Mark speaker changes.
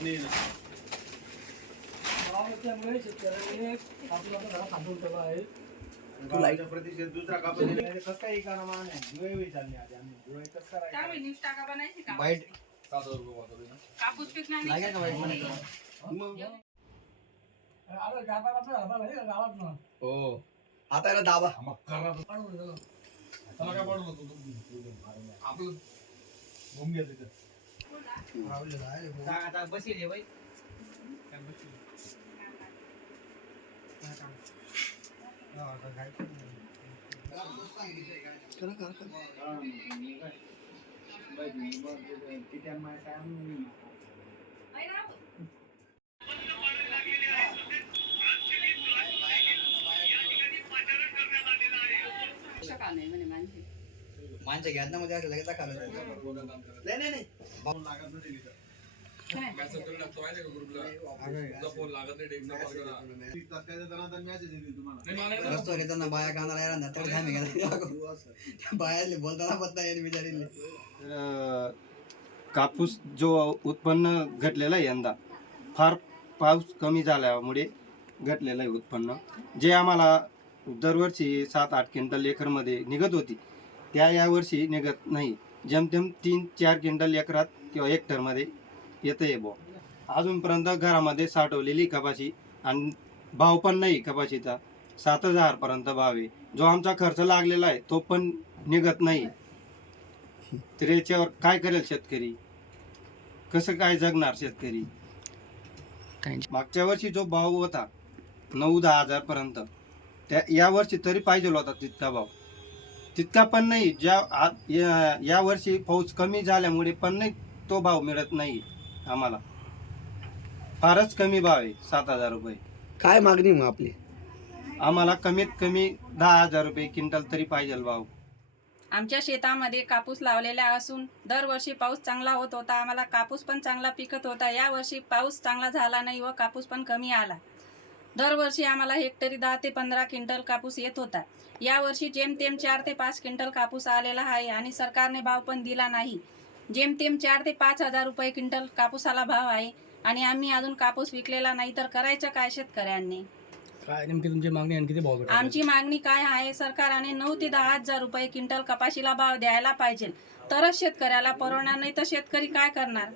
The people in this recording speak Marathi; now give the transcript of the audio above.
Speaker 1: कमी
Speaker 2: त्यामुळे शेतकऱ्यांनी आपला घरा थांबून ठेवला आहे
Speaker 1: गावाच्या प्रतिशत दुसरा कापूस
Speaker 3: पिकणार नाही.
Speaker 2: गावात ना
Speaker 4: हो. आता याला दाबा.
Speaker 1: मग करा तर. त्याला काय पाडू नको. आपलं घुम घ्या तिथं.
Speaker 5: आता बसेल बाई
Speaker 3: नाही नाही म्हणे माणसे.
Speaker 4: माणसं घ्या ना मध्ये असलं लगेच दाखवलं
Speaker 5: नाही
Speaker 4: येताना बाया ना गेला बायाले बोलताना पत्ता येईल बिचारीले.
Speaker 6: अ, कापूस जो उत्पन्न घटलेलं आहे यंदा फार पाऊस कमी झाल्यामुळे घटलेलं आहे उत्पन्न. जे आम्हाला दरवर्षी सात आठ क्विंटल एकरमध्ये निघत होती त्या यावर्षी निघत नाही. जेमतेम तीन चार क्विंटल एकरात किंवा हेक्टरमध्ये येतं आहे बुवा अजूनपर्यंत घरामध्ये साठवलेली कपाशी आणि भाव पण नाही कपाशीचा. सात हजारपर्यंत भाव आहे. जो आमचा खर्च लागलेला आहे तो पण निघत नाही. तर याच्यावर काय करेल शेतकरी? कसं काय जगणार शेतकरी? मागच्या वर्षी जो भाव होता नऊ दहा हजार पर्यंत त्या या वर्षी तरी पाहिजे होता तितका भाव. तितका पण नाही. ज्या या- या वर्षी पाऊस कमी झाल्यामुळे पण नाही तो भाव मिळत नाही आम्हाला. फारच कमी भाव आहे सात हजार रुपये.
Speaker 7: काय मागणी मग आपली?
Speaker 6: आम्हाला कमीत कमी दहा हजार रुपये क्विंटल तरी पाहिजे भाव.
Speaker 3: आमच्या शेतामध्ये कापूस लावलेला असून दरवर्षी पाऊस चांगला होत होता. आम्हाला कापूस पण चांगला पिकत होता. यावर्षी पाऊस चांगला झाला नाही व कापूस पण कमी आला. दरवर्षी आम्हाला हेक्टरी दहा ते पंधरा क्विंटल कापूस येत होता. यावर्षी जेमतेम चार ते पाच क्विंटल कापूस आलेला आहे आणि सरकारने भाव पण दिला नाही. जेमतेम चार ते पाच हजार रुपये क्विंटल कापूसाला भाव आहे आणि आम्ही अजून कापूस विकलेला नाही तर करायचं काय शेतकऱ्यांनी?
Speaker 2: काय नेमकी तुमची मागणी आणि किती भाव भेटेल?
Speaker 3: आमची मागणी काय आहे? सरकारने नऊ ते दहा हजार रुपये क्विंटल कपाशीला भाव द्यायला पाहिजे. तरच शेतकऱ्याला परवडणार नाही तर शेतकरी काय करणार?